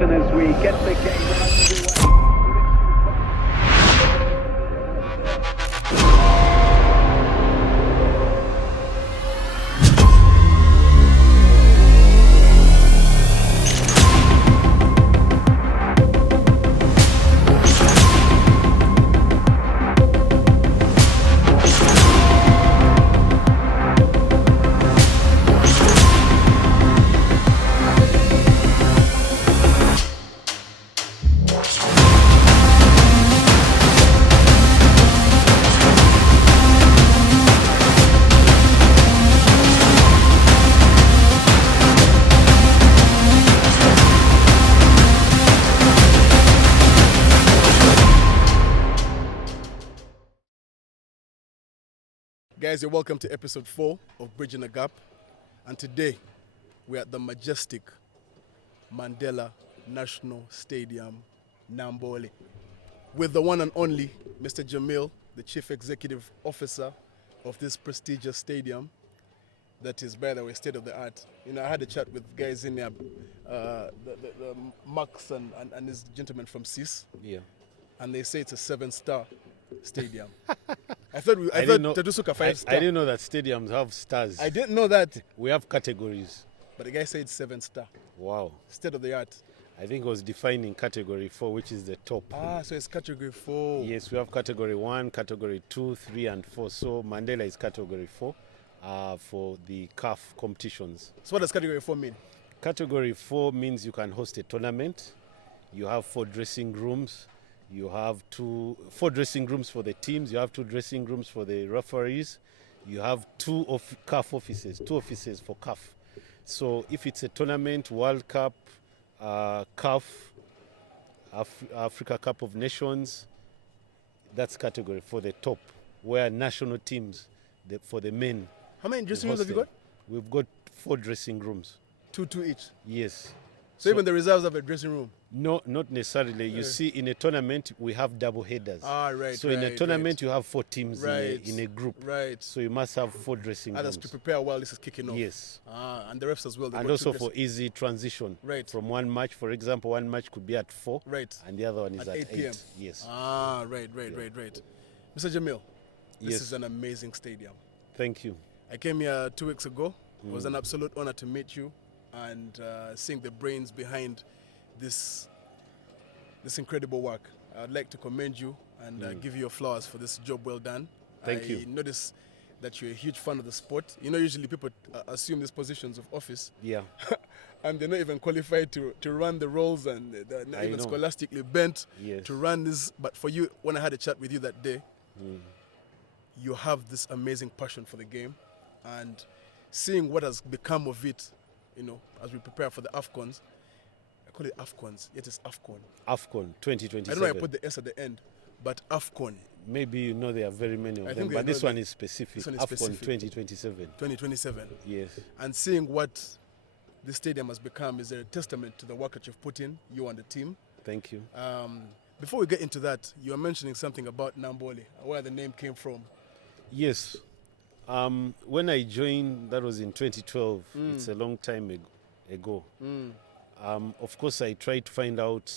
action as we get the game underway. Guys, you're welcome to episode 4 of Bridging the Gap, and today we're at the majestic Mandela National Stadium, Namboole, with the one and only Mr. Jamil, the Chief Executive Officer of this prestigious stadium that is, by the way, state of the art. You know, I had a chat with guys in there, the Max and this gentleman from CIS, and they say it's a 7-star stadium. I thought Tedusuka 5-star. I didn't know that stadiums have stars. I didn't know that. We have categories. But the guy said 7-star. Wow. State of the art. I think it was defining category 4, which is the top. Ah, so it's category 4. Yes, we have category 1, category 2, 3, and 4. So Mandela is category 4 for the CAF competitions. So what does category 4 mean? Category 4 means you can host a tournament. You have 4 dressing rooms. You have 4 dressing rooms for the teams. You have 2 dressing rooms for the referees. You have 2 CAF offices, 2 offices for CAF. So if it's a tournament, World Cup, CAF, Africa Cup of Nations, that's category for the top, where national teams, for the men. How many dressing rooms have you got? We've got 4 dressing rooms. 2 each? Yes. So even the reserves have a dressing room? No, not necessarily. You see, in a tournament, we have double headers. Ah, right. So in a tournament, you have 4 teams in a group. Right. So you must have 4 dressing rooms. Others to prepare while this is kicking off. Yes. Ah, and the refs as well. And also for easy transition. Right. From one match, for example, one match could be at 4. Right. And the other one is at 8 p.m. Yes. Ah, right. Mr. Jamil, this Yes. is an amazing stadium. Thank you. I came here 2 weeks ago. It was an absolute honor to meet you and seeing the brains behind this incredible work. I'd like to commend you and give you your flowers for this job well done. Thank you. I notice that you're a huge fan of the sport. You know, usually people assume these positions of office. Yeah. And they're not even qualified to run the roles, and they're not even scholastically bent to run this. But for you, when I had a chat with you that day, you have this amazing passion for the game, and seeing what has become of it, you know, as we prepare for the AFCONs. I call it AFCONs, yet it's AFCON. AFCON 2027. I don't know why I put the S at the end, but AFCON. Maybe you know there are very many of them, but this one is specific. This one is AFCON specific. 2027. 2027. Yes. And seeing what this stadium has become is a testament to the work that you've put in, you and the team. Thank you. Before we get into that, you were mentioning something about Namboole, where the name came from. Yes. When I joined, that was in 2012. It's a long time ago. Of course, I tried to find out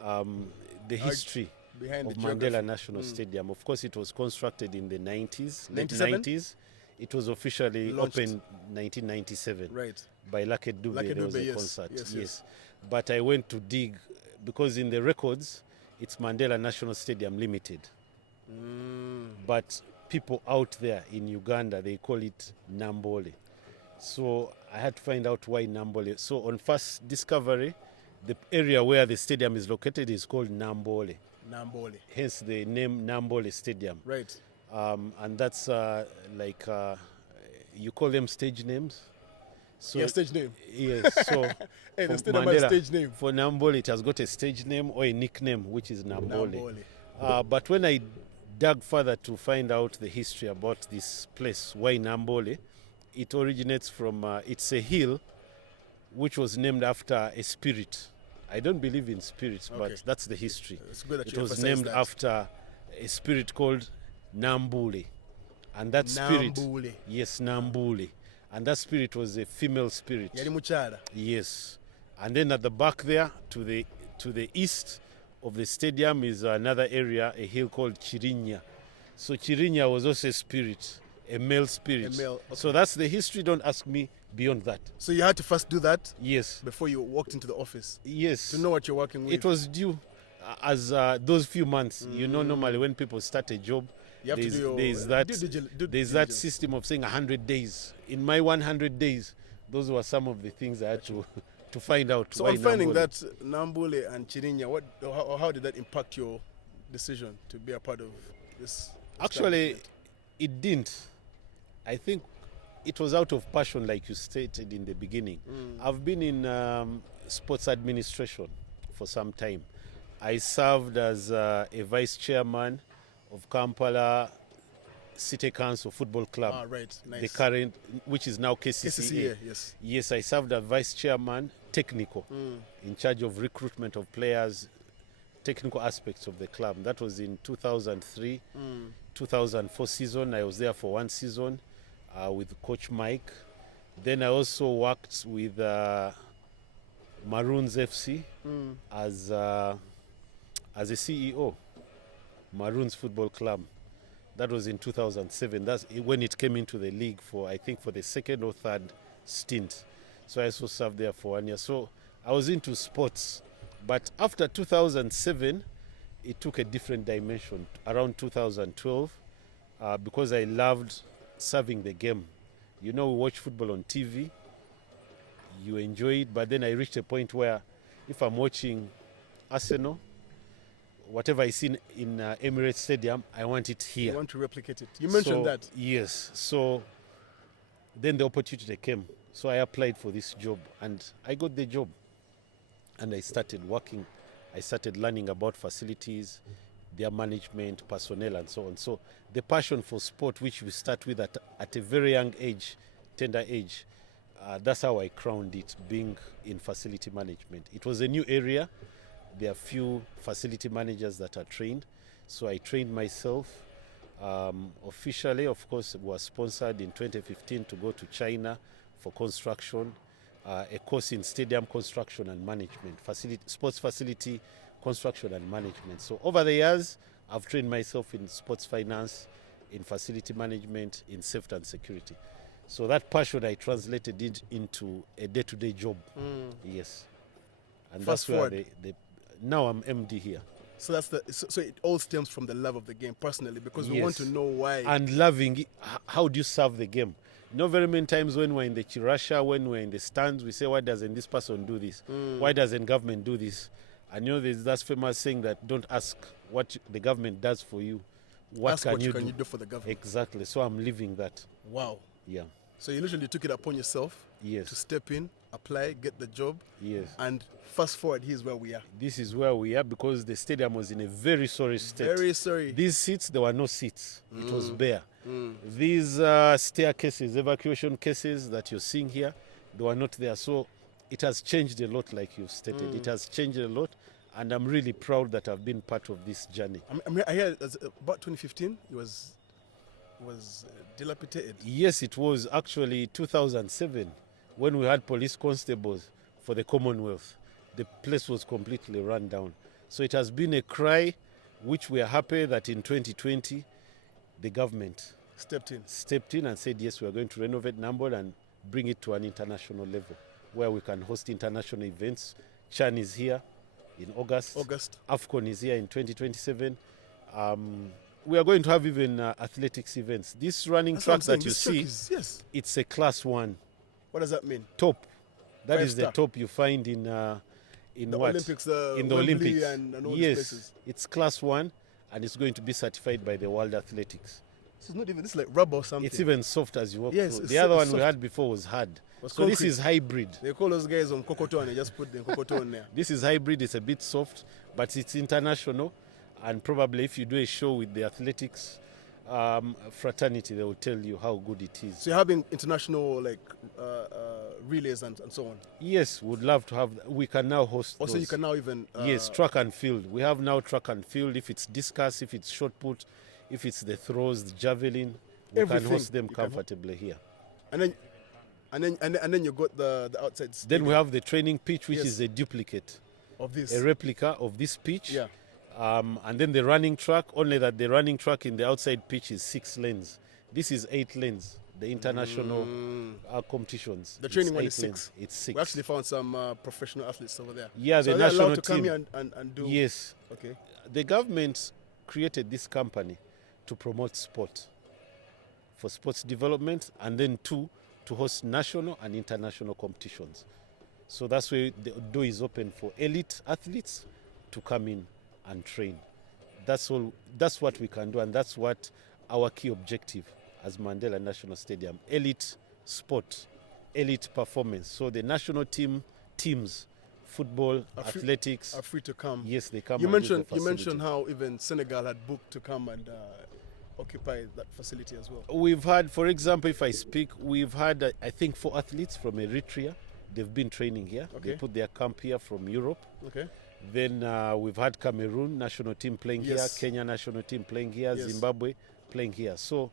the history behind of the Mandela National Stadium. Of course, it was constructed in the 90s, late 97? 90s. It was officially Launched. opened 1997 Right. by Lucky Dube. Lucky There was Dube, a yes. concert. Yes. But I went to dig, because in the records, it's Mandela National Stadium Limited. But people out there in Uganda, they call it Namboole. So I had to find out why Namboole. So on first discovery, the area where the stadium is located is called Namboole. Namboole. Hence the name Namboole Stadium. Right. And that's you call them stage names. So Yeah, stage name. Yes. So Hey, for the stadium has a Mandela, stage name. For Namboole, it has got a stage name or a nickname, which is Namboole. Namboole. But when I dug further to find out the history about this place, why Namboole, it originates from, it's a hill which was named after a spirit. I don't believe in spirits, but that's the history. It's good that It you was emphasize named that. after a spirit called Namboole. And that spirit, Namboole. yes, Namboole. And that spirit was a female spirit. Yali mukyala. Yes. And then at the back there, to the east of the stadium, is another area, a hill called Chirinya. So Chirinya was also a spirit, a male spirit. A male, okay. So that's the history. Don't ask me beyond that. So you had to first do that Yes. before you walked into the office Yes. to know what you're working with. It was due as those few months. You know, normally when people start a job, You have to there's, do your there's that due there's that diligence. system of saying 100 days. In my 100 days, those were some of the things I had to find out. So why on finding Namboole. that Namboole and Chirinya, how did that impact your decision to be a part of this? Actually, it didn't. I think it was out of passion, like you stated in the beginning. I've been in sports administration for some time. I served as a vice chairman of Kampala City Council Football Club. Ah, right. Nice. The current, which is now KCCA. KCCA, yes. Yes, I served as vice chairman, technical, in charge of recruitment of players, technical aspects of the club. That was in 2003, 2004 season. I was there for one season with Coach Mike. Then I also worked with Maroons FC as a CEO, Maroons Football Club. That was in 2007. That's when it came into the league for, I think, for the second or third stint. So I also served there for 1 year. So I was into sports. But after 2007, it took a different dimension. Around 2012, because I loved serving the game. You know, we watch football on TV. You enjoy it. But then I reached a point where if I'm watching Arsenal, whatever I see in Emirates Stadium, I want it here. You want to replicate it. You mentioned that. Yes. So then the opportunity came. So I applied for this job and I got the job. And I started working. I started learning about facilities, their management, personnel, and so on. So the passion for sport, which we start with at a very young age, tender age, that's how I crowned it, being in facility management. It was a new area. There are few facility managers that are trained. So I trained myself. Officially, of course, was sponsored in 2015 to go to China for construction, a course in stadium construction and management, sports facility construction and management. So over the years, I've trained myself in sports finance, in facility management, in safety and security. So that passion I translated it into a day-to-day job. Yes. And Fast that's where forward. now I'm MD here. So so it all stems from the love of the game personally, because we Yes. want to know why. And loving it. How do you serve the game? You know, very many times when we're in the Chirasha, when we're in the stands, we say, why doesn't this person do this? Why doesn't government do this? And you know, there's that famous saying that don't ask what the government does for you. Ask what you do for the government. Exactly. So I'm living that. Wow. Yeah. So you literally took it upon yourself to Yes. step in, apply, get the job, Yes. and fast forward, here's where we are. This is where we are because the stadium was in a very sorry state. Very sorry. These seats, there were no seats. It was bare. These staircases, evacuation cases that you're seeing here, they were not there. So it has changed a lot, like you've stated. It has changed a lot, and I'm really proud that I've been part of this journey. I hear about 2015, it was dilapidated. Yes, it was actually 2007 when we had police constables for the Commonwealth. The place was completely run down. So it has been a cry, which we are happy that in 2020, the government stepped in and said, yes, we are going to renovate Namboole and bring it to an international level where we can host international events. Chan is here in August. AFCON is here in 2027. We are going to have even athletics events. This running That's what I'm track saying. that you This track see, is- it's a class 1 What does that mean? top. That 5 is the star. top you find in The what? Olympics, in the Wembley Olympics. and all these Yes, places. it's class 1 and it's going to be certified by the World Athletics. This is not even, this is like rubber or something. It's even soft as you walk Yes, through. it's The other it's one we soft. had before was hard. Was So this concrete. is hybrid. They call those guys on Kokoto and they just put the Kokoto on there. This is hybrid. It's a bit soft, but it's international. And probably if you do a show with the athletics fraternity, they will tell you how good it is. So you're having international relays and so on. Yes, would love to have. We can now host. Also, those. you can now even Yes, track and field. We have now track and field. If it's discus, if it's shot put, if it's the throws, the javelin, we Everything can host them you can comfortably here. and then And then you got the outside Then stadium we have the training pitch, which Yes. is a duplicate, of this. a replica of this pitch. Yeah. And then the running track, only that the running track in the outside pitch is 6 lanes. This is 8 lanes, the international competitions. The training It's one 8 is 6. lanes. It's 6. We actually found some professional athletes over there. Yeah, so the they're allowed national to come team. here and do. Yes. Okay. The government created this company to promote sport, for sports development, and then 2, to host national and international competitions. So that's where the door is open for elite athletes to come in and train. That's all. That's what we can do, and that's what our key objective as Mandela National Stadium: elite sport, elite performance. So the national teams, football, athletics, Are free to come. yes, they come. You and use the mentioned facility. how even Senegal had booked to come and occupy that facility as well. We've had, for example, if I speak, we've had, I think, 4 athletes from Eritrea. They've been training here. Okay. They put their camp here from Europe. Okay. Then we've had Cameroon national team playing Yes. here, Kenya national team playing here, Yes. Zimbabwe playing here. So,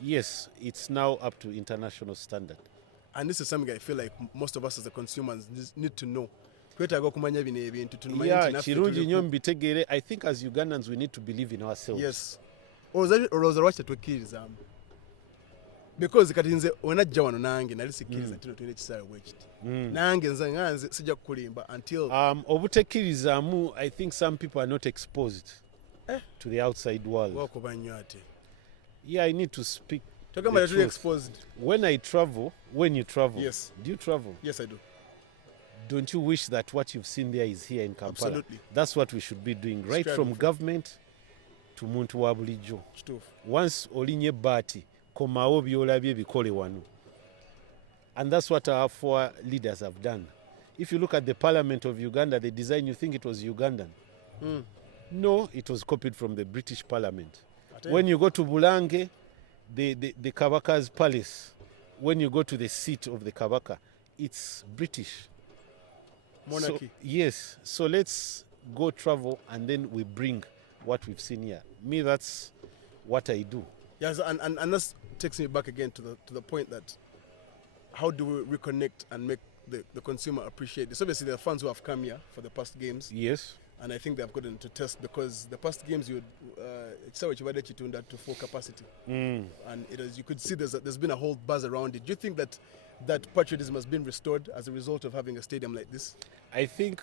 yes, it's now up to international standard. And this is something I feel like most of us as the consumers need to know. Kwetaaga okumanya bino ebintu tumanye Yeah, nti naffe kirungi tuli nnyo ku- mbitegeere. I think as Ugandans we need to believe in ourselves. Yes. Olowooza lwaki tetwekkiririzaamu? Because kati nze wenajja wano nange nali sikkiriza nti tulina ekisaawe bwe kiti. Nange nze sijja kukulimba until Obutekkirizaamu, I think some people are not exposed to the outside world. wakuba nnyo ate. Yeah, I need to speak. Togamba the tetuli truth. exposed. When you travel, Yes. do you travel? Yes, I do. Don't you wish that what you've seen there is here in Kampala? Absolutely. That's what we should be doing, right Striving from for. government to muntu wa bulijjo. Kituufu. Once olinye ebbaati, komawo by'olabye bikole wano. And that's what our 4 leaders have done. If you look at the parliament of Uganda, the design, you think it was Ugandan. No, it was copied from the British parliament. When you go to Bulange, the Kabaka's palace, when you go to the seat of the Kabaka, it's British. Monarchy. So, yes. So let's go travel and then we bring what we've seen here. Me, that's what I do. Yes, and that takes me back again to the point that how do we reconnect and make the consumer appreciate this? Obviously, there are fans who have come here for the past games, Yes. and I think they've gotten to test because the past games it's how chibadde kitunda to full capacity, and you could see there's been a whole buzz around it. Do you think that patriotism has been restored as a result of having a stadium like this? I think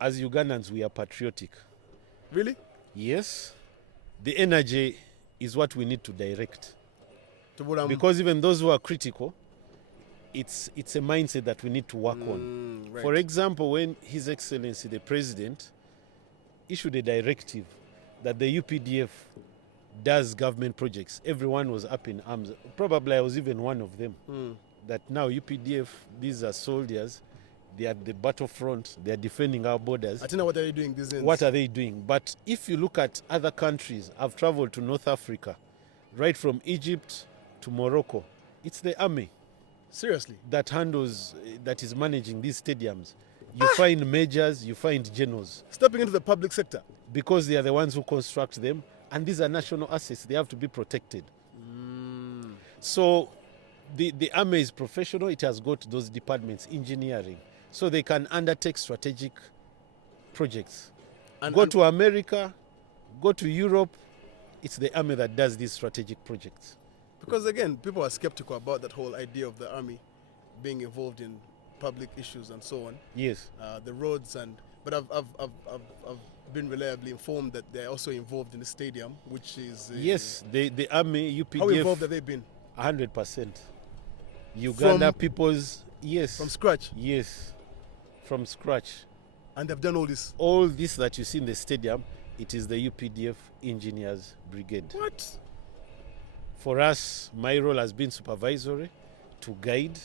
as Ugandans, we are patriotic. Really? Yes. The energy is what we need to direct. Tubulam. Because even those who are critical, it's a mindset that we need to work on. Right. For example, when His Excellency the President issued a directive that the UPDF does government projects, everyone was up in arms. Probably I was even one of them. That now UPDF, these are soldiers, they are at the battlefront, they are defending our borders. I don't know what are they doing these days. What are they doing? But if you look at other countries, I've traveled to North Africa, right from Egypt to Morocco. It's the army Seriously? that is managing these stadiums. You find majors, you find generals, Stepping into the public sector. because they are the ones who construct them, and these are national assets. They have to be protected. So the army is professional. It has got those departments, engineering, so they can undertake strategic projects. Go to America, go to Europe. It's the army that does these strategic projects. Because again, people are skeptical about that whole idea of the army being involved in public issues and so on. Yes. The roads but I've been reliably informed that they're also involved in the stadium, which is Yes, the army, UPDF. How involved have they been? 100%. Uganda people's, yes. From scratch, Yes, from scratch. and they've done all this. All this that you see in the stadium, it is the UPDF Engineers Brigade. What? For us, my role has been supervisory, to guide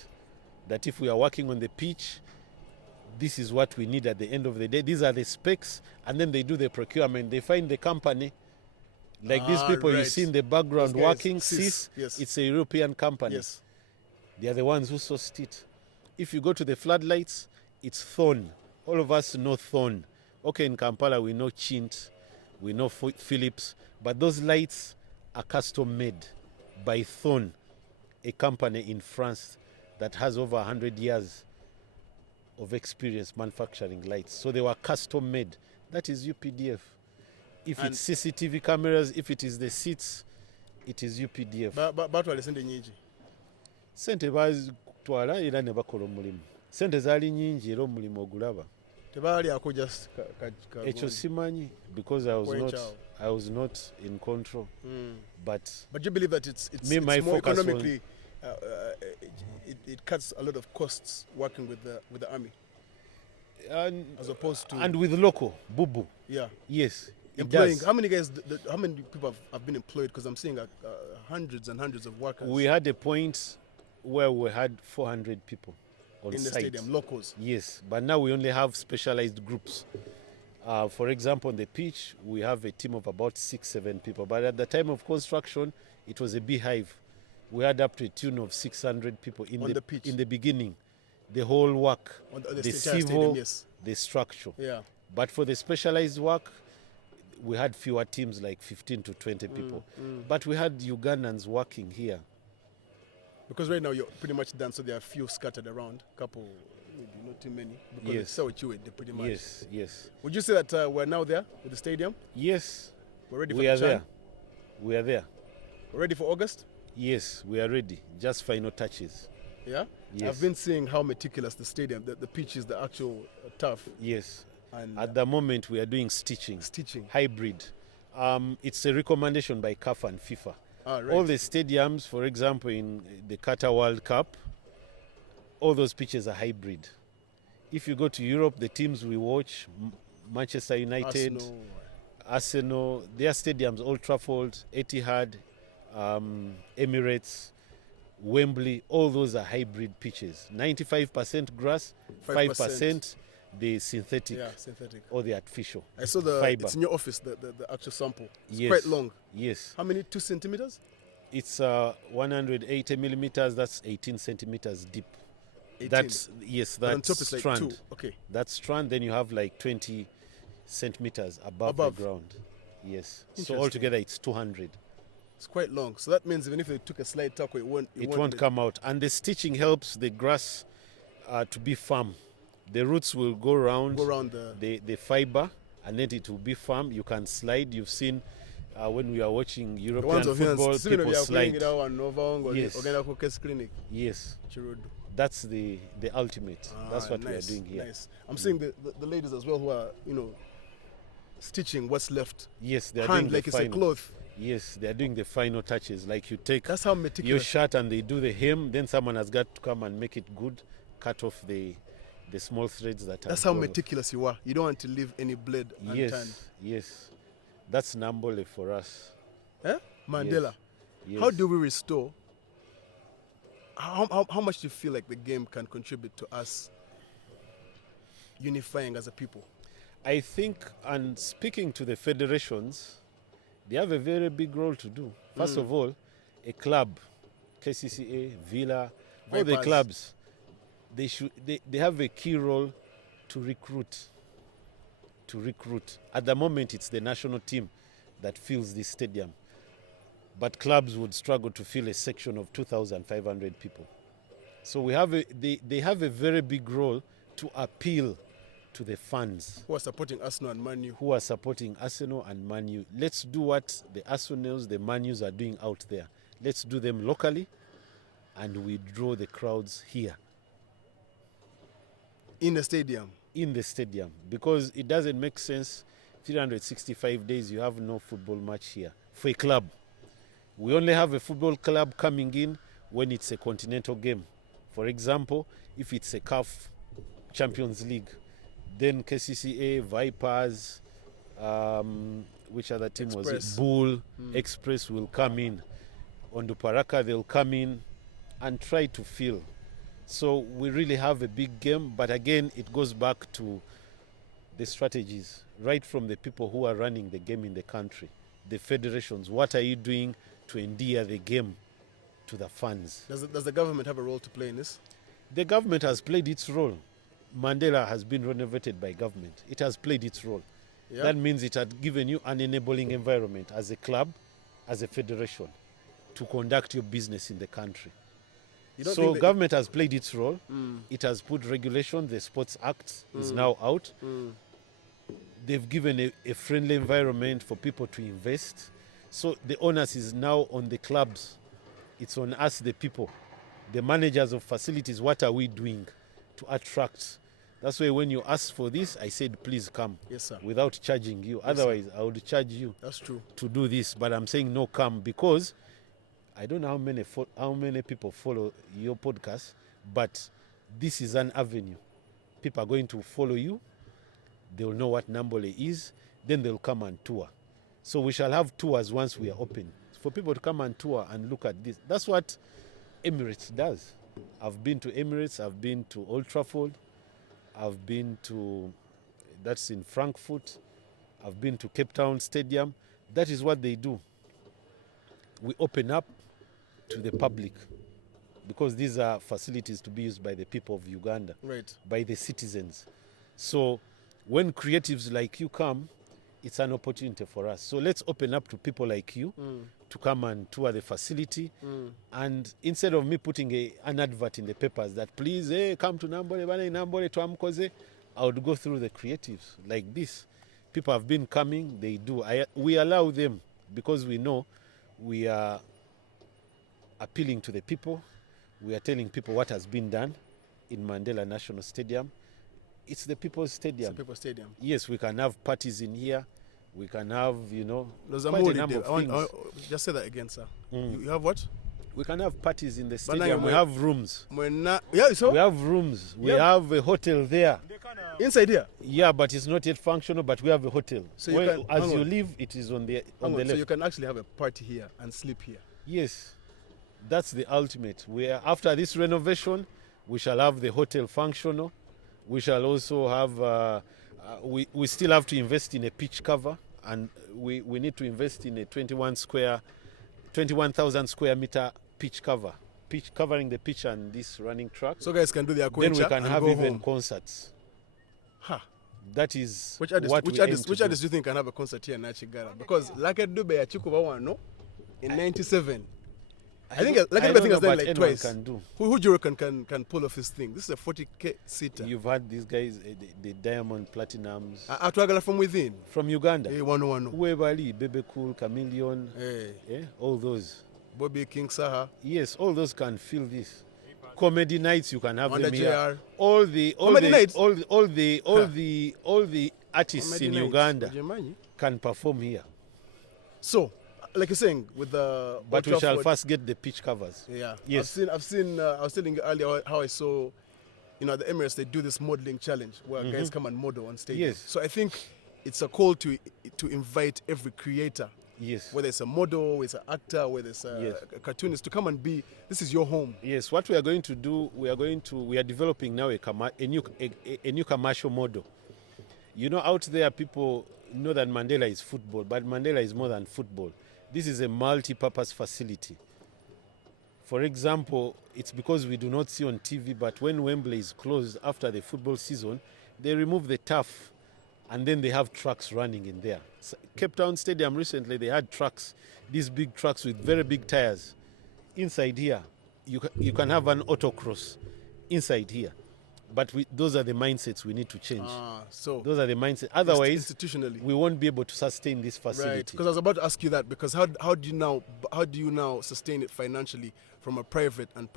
that if we are working on the pitch, this is what we need at the end of the day. These are the specs, and then they do the procurement. They find the company, like these people you right. see in the background Those guys, working, CIS, yes. it's a European company. Yes. They are the ones who sourced it. If you go to the floodlights, it's Thorn. All of us know Thorn. Okay, in Kampala we know Chint, we know Philips, but those lights are custom made by Thorn, a company in France that has over 100 years of experience manufacturing lights. So they were custom made. That is UPDF. If And- it's CCTV cameras, if it is the seats, it is UPDF. batwala sente nyingi. Sente bazitwala era ne bakola omulimu. Sente zaali nyingi era omulimu ogulaba. Tebalyako just Ekyo simanyi because I was not in control. But But you believe that it's my more focus was- economically, it cuts a lot of costs working with the army and, as opposed to and with local bubu, yeah. yes, it Employing does. how many guys? How many people have been employed? Because I'm seeing hundreds and hundreds of workers We had a point where we had 400 people on in the site. stadium, locals. Yes, but now we only have specialized groups. For example, on the pitch, we have a team of about 6-7 people. But at the time of construction, it was a beehive. We had up to a tune of 600 people On the pitch. in the beginning. The whole work, On the the entire civil, stadium, yes. the structure. Yeah. But for the specialized work, we had fewer teams, like 15 to 20 people. But we had Ugandans working here. Because right now you're pretty much done, so there are a few scattered around, couple, maybe not too many. Because Yes. it's so chewy, they pretty much. Yes, yes. Would you say that we're now there with the stadium? Yes, We're ready for we the are Chan? there. We are there. We're ready for August? Yes, we are ready. Just final touches. Yeah? Yes. I've been seeing how meticulous the stadium, the pitch is, the actual turf Yes. and At the moment, we are doing stitching, stitching. hybrid. It's a recommendation by CAF and FIFA. Right. All the stadiums, for example, in the Qatar World Cup, all those pitches are hybrid. If you go to Europe, the teams we watch, Manchester United, Arsenal, their stadiums, Old Trafford, Etihad, Emirates, Wembley, all those are hybrid pitches. 95% grass, 5% the synthetic Yeah, synthetic. or the artificial. I saw the fiber. it's in your office, the actual sample. It's Yes. quite long. Yes. How many? 2 centimeters? It's 180 millimeters, that's 18 centimeters deep. 18. That's, yes, But that's on top it's like strand. 2. Okay. That strand, then you have like 20 centimeters above Above. the ground. Yes. So Interesting. altogether it's 200. It's quite long. So that means even if they took a slight tackle, it Won't come out. And the stitching helps the grass to be firm. The roots will go around the fiber, and then it will be firm. You can slide. You've seen when we are watching European football, people slide. Yes. Clinic. Yes, Chirudu. that's the ultimate. That's what we are Nice, doing here. Nice. I'm seeing the ladies as well who are, stitching what's left. Yes, they are Hand doing like the it's a final. cloth. Yes, they are doing the final touches. Like you take That's how your meticulous. shirt and they do the hem. Then someone has got to come and make it good. Cut off the small threads that. That's have how gone off. meticulous you are. You don't want to leave any blade unturned. Yes, yes. That's Namboole for us. Eh? Mandela. Yes. How do we restore? How much do you feel like the game can contribute to us unifying as a people? I think, and speaking to the federations, they have a very big role to do. First of all, a club, KCCA, Villa, all the Vipers. clubs, they have a key role to recruit. At the moment, it's the national team that fills this stadium. But clubs would struggle to fill a section of 2,500 people. So we have they have a very big role to appeal to the fans Who are supporting Arsenal and Man U? who are supporting Arsenal and Man U. Let's do what the Arsenals, the Man U's are doing out there. Let's do them locally, and we draw the crowds here In the stadium. in the stadium, because it doesn't make sense 365 days you have no football match here for a club. We only have a football club coming in when it's a continental game. For example, if it's a CAF Champions League, then KCCA, Vipers, which other team was Express. it? Bull, Express will come in. Onduparaka, they'll come in and try to fill. So we really have a big game, but again, it goes back to the strategies, right from the people who are running the game in the country, the federations. What are you doing to endear the game to the fans? Does the government have a role to play in this? The government has played its role. Mandela has been renovated by government. It has played its role. Yeah. That means it had given you an enabling environment as a club, as a federation, to conduct your business in the country. You don't So think that government has played its role. It has put regulation. The Sports Act is now out. They've given a friendly environment for people to invest. So the onus is now on the clubs. It's on us, the people, the managers of facilities. What are we doing to attract? That's why when you asked for this, I said, please come. Yes, sir. Without charging you. Otherwise, I would charge you That's true. to do this. But I'm saying no, come, because I don't know how many people follow your podcast, but this is an avenue. People are going to follow you. They will know what Namboole is. Then they'll come and tour. So we shall have tours once we are open, for people to come and tour and look at this. That's what Emirates does. I've been to Emirates. I've been to Old Trafford. I've been to, that's in Frankfurt. I've been to Cape Town Stadium. That is what they do. We open up to the public, because these are facilities to be used by the people of Uganda, Right. by the citizens. So when creatives like you come, it's an opportunity for us. So let's open up to people like you to come and tour the facility. And instead of me putting an advert in the papers that please, hey, come to Namboole, tuamkoze, I would go through the creatives like this. People have been coming, they do. We allow them, because we know we are appealing to the people. We are telling people what has been done in Mandela National Stadium. It's the People's Stadium. It's a People Stadium. Yes, we can have parties in here. We can have, There's quite a Namboole number there. of things. Just say that again, sir. You have what? We can have parties in the now stadium. We you're- have rooms. Yeah, so We have rooms. We Yeah. have a hotel there. inside here. Yeah, but it's not yet functional, but we have a hotel. So you Well, can- as hang you on. leave, it is on the Hang on, left. so you can actually have a party here and sleep here. Yes, that's the ultimate. After this renovation, we shall have the hotel functional. We shall also have, we still have to invest in a pitch cover, and we need to invest in a 21,000 square meter pitch cover. Pitch covering the pitch and this running track. So guys can do their Then we quencher can and have go even home. concerts. Ha. That is Which artist? what Which we aim artist? to Which do. artist do you think can have a concert here in Nachigara? Because like Dube Achikuba one, no, in '97. I think don't- like I Dube don't think has know, done but like anyone twice. can do. Who do you reckon can pull off his thing? This is a 40K seater. You've had these guys, the Diamond Platinums Atwagala from within. from Uganda. Hey, one. Webali, Bebe Cool, Chameleon, Hey, all those. Bobby King Saha. Yes, all those can feel this. Comedy nights, you can have Wanda them here. JR. All the Comedy nights? all the artists Comedy in nights. Uganda Ujimanyi. can perform here. So, like you're saying, with the But Old we shall Trafford- first get the pitch covers. Yeah. Yes. I've seen. I was telling you earlier how I saw, at the Emirates they do this modeling challenge where guys come and model on stage. Yes. So I think it's a call to invite every creator, Yes. whether it's a model, whether it's an actor, whether it's Yes. a cartoonist, to come and be. This is your home. Yes, what we are going to do, we are developing now a new commercial model. Out there, people know that Mandela is football, but Mandela is more than football. This is a multi-purpose facility. For example, it's because we do not see on TV, but when Wembley is closed after the football season, they remove the turf and then they have trucks running in there. Cape Town Stadium recently, they had trucks, these big trucks with very big tires. Inside here, you can have an autocross inside here. But those are the mindsets we need to change. So Those are the mindsets. Otherwise, institutionally, we won't be able to sustain this facility. right? Because I was about to ask you that. Because how do you now sustain it financially from a private and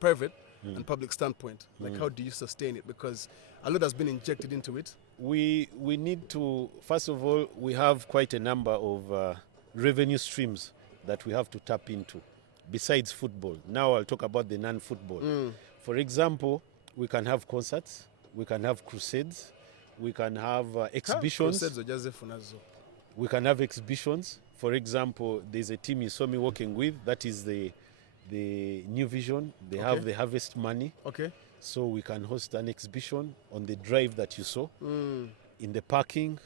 private and public standpoint? Like how do you sustain it? Because a lot has been injected into it. We need to, first of all, we have quite a number of revenue streams that we have to tap into besides football. Now I'll talk about the non-football. For example, we can have concerts, we can have crusades, we can have exhibitions. Crusades or Joseph Unazo. We can have exhibitions. For example, there's a team you saw me working with, that is the New Vision. They have the Harvest Money. Okay. So we can host an exhibition on the drive that you saw, in the parking,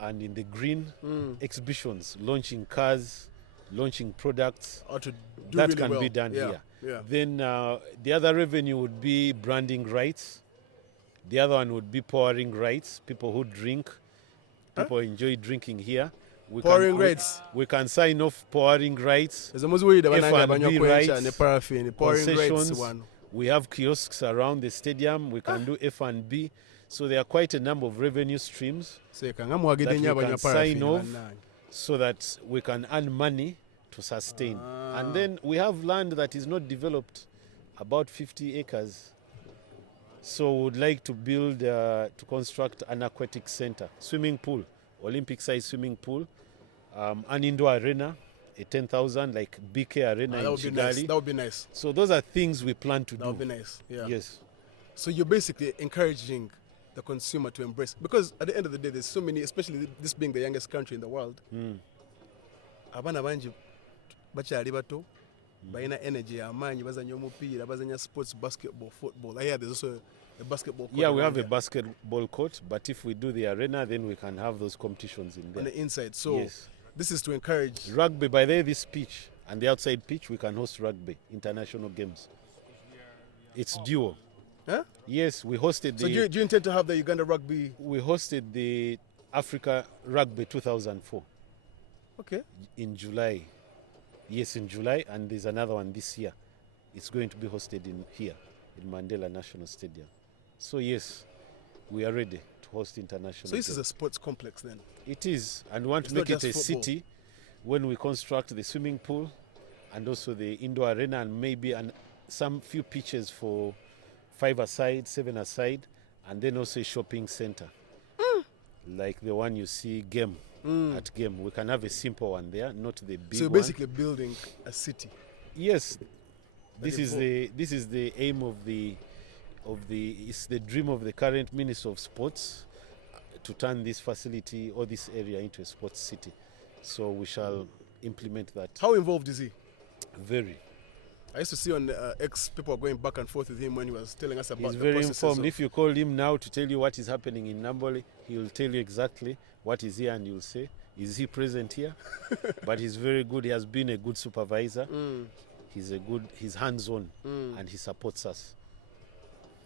and in the green. Exhibitions, launching cars, launching products. Or to do That really can well. be done Yeah, here. Yeah. Then the other revenue would be branding rights. The other one would be pouring rights. People who drink, people enjoy drinking here. Pouring rights. We can sign off pouring rights. F&B F&B rights, paraffin, pouring rights concessions. one. We have kiosks around the stadium. We can do F&B. So there are quite a number of revenue streams That that we can sign off so that we can earn money to sustain. And then we have land that is not developed, about 50 acres. So we would like to build, to construct an aquatic center, swimming pool, Olympic-sized swimming pool, an indoor arena, a 10,000 like BK Arena in Kigali. That would be nice. So those are things we plan to do. That would be nice. Yeah. Yes. So you're basically encouraging the consumer to embrace, because at the end of the day, there's so many, especially this being the youngest country in the world. Abana banji bakyali bato bayina energy amanyi bazanya omupiira bazanya sports, basketball, football. I hear there's also a basketball court. Yeah, we have a basketball court, but if we do the arena, then we can have those competitions in there. On the inside. So yes. This is to encourage Rugby, by there, this pitch and the outside pitch, we can host rugby, international games. It's duo. Huh? Yes, we hosted So do you intend to have the Uganda rugby? We hosted the Africa Rugby 2004. Okay. In July. Yes, in July, and there's another one this year. It's going to be hosted here, in Mandela National Stadium. So yes, we are ready to host international. So this games. is a sports complex then? It is, and we want to make it a city when we construct the swimming pool and also the indoor arena and maybe some few pitches for 5-a-side, 7-a-side, and then also a shopping center. Like the one you see at Game. We can have a simple one there, not the big one. So you're basically building a city. Yes. This is the aim of it's the dream of the current Minister of Sports to turn this facility or this area into a sports city. So we shall implement that. How involved is he? Very. I used to see on X people are going back and forth with him when he was telling us about He's the very processes informed. If you call him now to tell you what is happening in Namboole, he will tell you exactly what is here, and you'll say, is he present here? But he's very good. He has been a good supervisor. He's hands-on, and he supports us.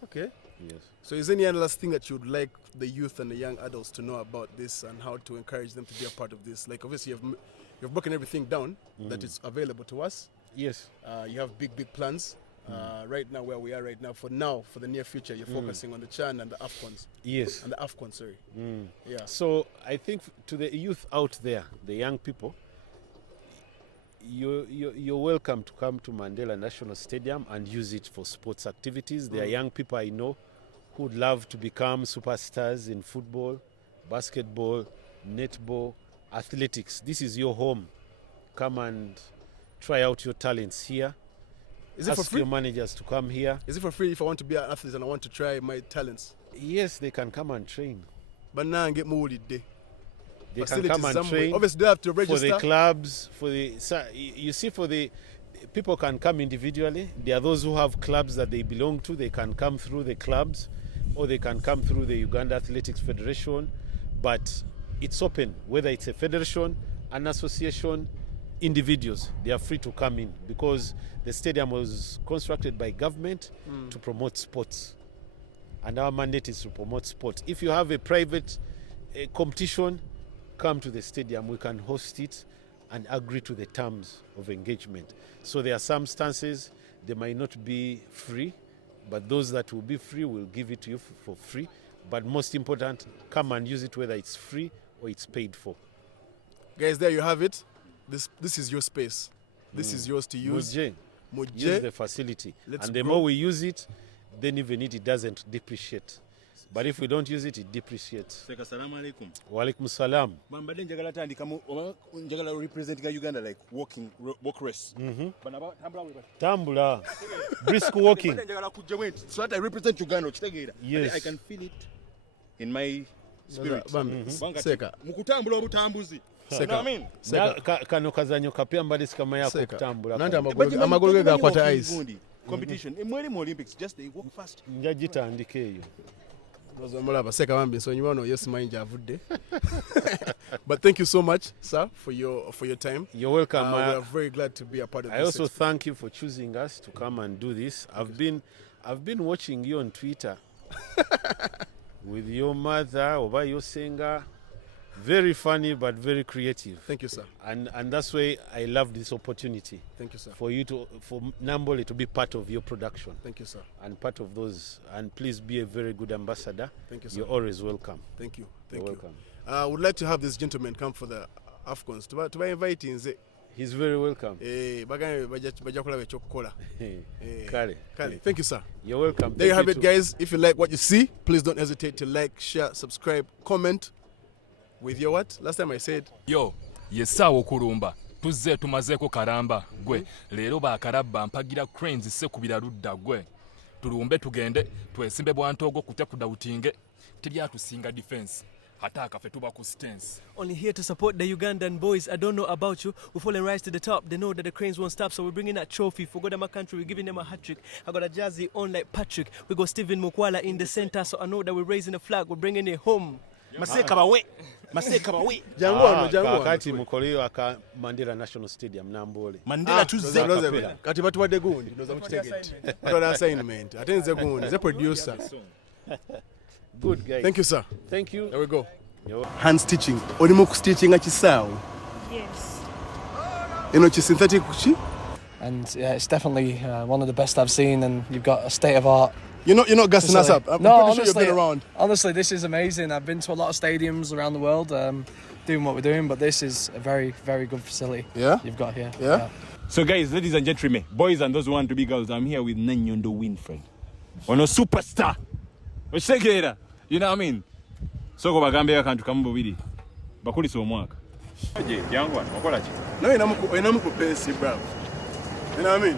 Okay. Yes. So is there any other last thing that you'd like the youth and the young adults to know about this and how to encourage them to be a part of this? Like obviously you've broken everything down that is available to us. Yes. You have big plans. Right now, where we are right now, for the near future, you're focusing on the CHAN and the AFCONs. Yes. And the AFCON, sorry. Yeah. So I think to the youth out there, the young people, you're welcome to come to Mandela National Stadium and use it for sports activities. There are young people I know who would love to become superstars in football, basketball, netball, athletics. This is your home. Come and try out your talents here. Is it for Ask free? your managers to come here. Is it for free if I want to be an athlete and I want to try my talents? Yes, they can come and train. But now I get more day. They can come and train. Obviously, they have to register. For the clubs, you see, people can come individually. There are those who have clubs that they belong to. They can come through the clubs, or they can come through the Uganda Athletics Federation. But it's open, whether it's a federation, an association, individuals. They are free to come in because the stadium was constructed by government to promote sports. And our mandate is to promote sport. If you have a private competition, come to the stadium. We can host it and agree to the terms of engagement. So there are some stances, they might not be free, but those that will be free, will give it to you for free. But most important, come and use it whether it's free or it's paid for. Guys, there you have it. This is your space. This is yours to use. Use the facility. And the more we use it, then even it doesn't depreciate. But if we don't use it, it depreciates. Assalamu alaikum. Wa alaikum salam. Bambade njagala tandikamu njagala representing Uganda like walk race. Banaba Tambula. Brisk walking. Njagala kujja bwenti. So that I represent Uganda okitegeera. Yes. I can feel it in my spirit. Seka. Mukutambula obutambuzi. Seka. Kano kazanyo kapya mbali sikama yako kutambula. Nandi amagulu ge gakwata ice. Competition. Mweri mu Olympics just they walk fast. Njagitandika eyo. Seka bambi nsonyiwa ono yes mind avudde. But thank you so much, sir, for your time. You're welcome. We are very glad to be a part of this. I also thank you for choosing us to come and do this. I've been watching you on Twitter with your mother, oba your singer. Very funny, but very creative. Thank you, sir. And that's why I love this opportunity. Thank you, sir. For Namboole to be part of your production. Thank you, sir. And part of those. And please be a very good ambassador. Thank you, sir. You're always welcome. Thank you. You're welcome. I would like to have this gentleman come for the AFCONs. To be inviting. He's very welcome. Kale. Thank you, sir. You're welcome. There you have it, guys. If you like what you see, please don't hesitate to like, share, subscribe, comment. With your what? Last time I said. Yo, yesawo kulumba. Tuzze tumazeeko karamba gwe. Leero baakarabba mpagira cranes se kubira ludda gwe. Tulumbe tugende twesimbe bwantogo kutya kudautinge. Tusinga defense. Hataka fe tuba ku stance. Only here to support the Ugandan boys. I don't know about you. We're falling rise to the top. They know that the cranes won't stop, so we're bringing that trophy. For God and my country, we're giving them a hat-trick. I got a jazzy on like Patrick. We got Stephen Mukwala in the center, so I know that we're raising the flag. We're bringing it home. Maseka bawe. Kakati mukolio aka Mandela National Stadium Namboole. Mandela tuzze. Kati batuwadde gundi. Ndoza mukitegeti. Batuwadde assignment. Ate nze gundi. Nze producer. Good, guys. Thank you, sir. Thank you. There we go. Hand stitching. Olimu stitching kisaawo. Yes. Synthetic kuchi? And yeah, it's definitely one of the best I've seen, and you've got a state-of-art. You're not gassing us up. I'm pretty honestly, sure you've been around. Honestly, this is amazing. I've been to a lot of stadiums around the world doing what we're doing, but this is a very, very good facility. Yeah? You've got here. Yeah? So guys, ladies and gentlemen, boys and those who want to be girls, I'm here with Nanyondo Winfred. On a superstar. You know what I mean? So go bagambe akantu kamu bubiri. Bakulisa omwaka. Je, yangu wakola ki? No, inamu ku pace, bro. You know what I mean?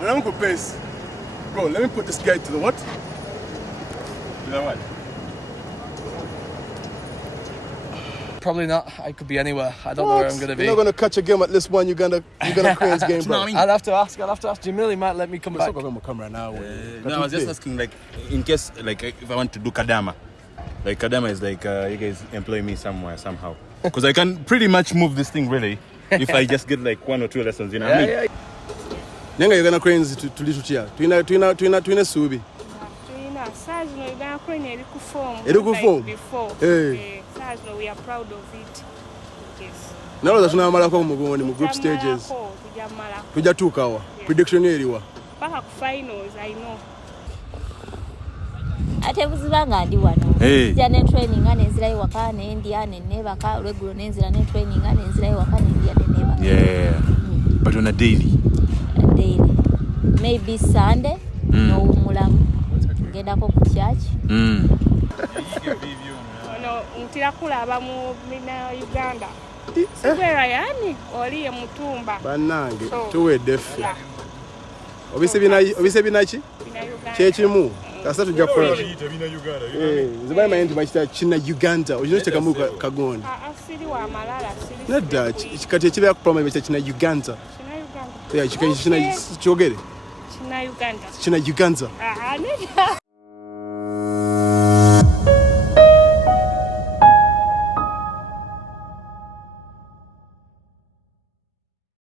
Inamu ku pace. Bro, let me put this guy to the what? To the what? Probably not. I could be anywhere. I don't know where I'm going to be. You're not going to catch a game at least one Uganda Cranes game, bro. I'll have to ask Jamil. He might let me come back. I'm come right now. No, I was just asking, like, in case, like, if I want to do Kadama. Like, Kadama is like, you guys employ me somewhere, somehow. Because I can pretty much move this thing, really, if I just get, like, 1 or 2 lessons, you know what I mean? Yeah. Nenga Uganda Cranes tulitutia. Tuina subi. Tuina. Sasa Uganda Cranes eri ku form. Eri ku form. Before. Hey. Sasa we are proud of it. Yes. Now that tunamala ko mu group stages. Tujatukawa. Prediction eriwa. Paka ku finals, I know. Ate buzibanga ndi wano. Nzira ne training ane nzira iwaka ne India ne nebaka regular ne nzira ne training ane nzira iwaka ne India ne nebaka. Yeah. But on a daily. Maybe Sunday. No mulamu. Ngenda ko ku church. Ono ntira kulaba mu mina Uganda. Sibera yani oli Mutumba. Banange tuwedde ffe. Obise binaki? Kyekimu. Kasa tujja kukola. Nzibaye mayinti makita kina Uganda. Ojino kitekamu kagondi. Asiri wa malala asiri. Nedda kati ekibeera ku promo ekya kina Uganda. Kina Uganda. Kyogere. Kina Uganda. Kina Uganda. Neda.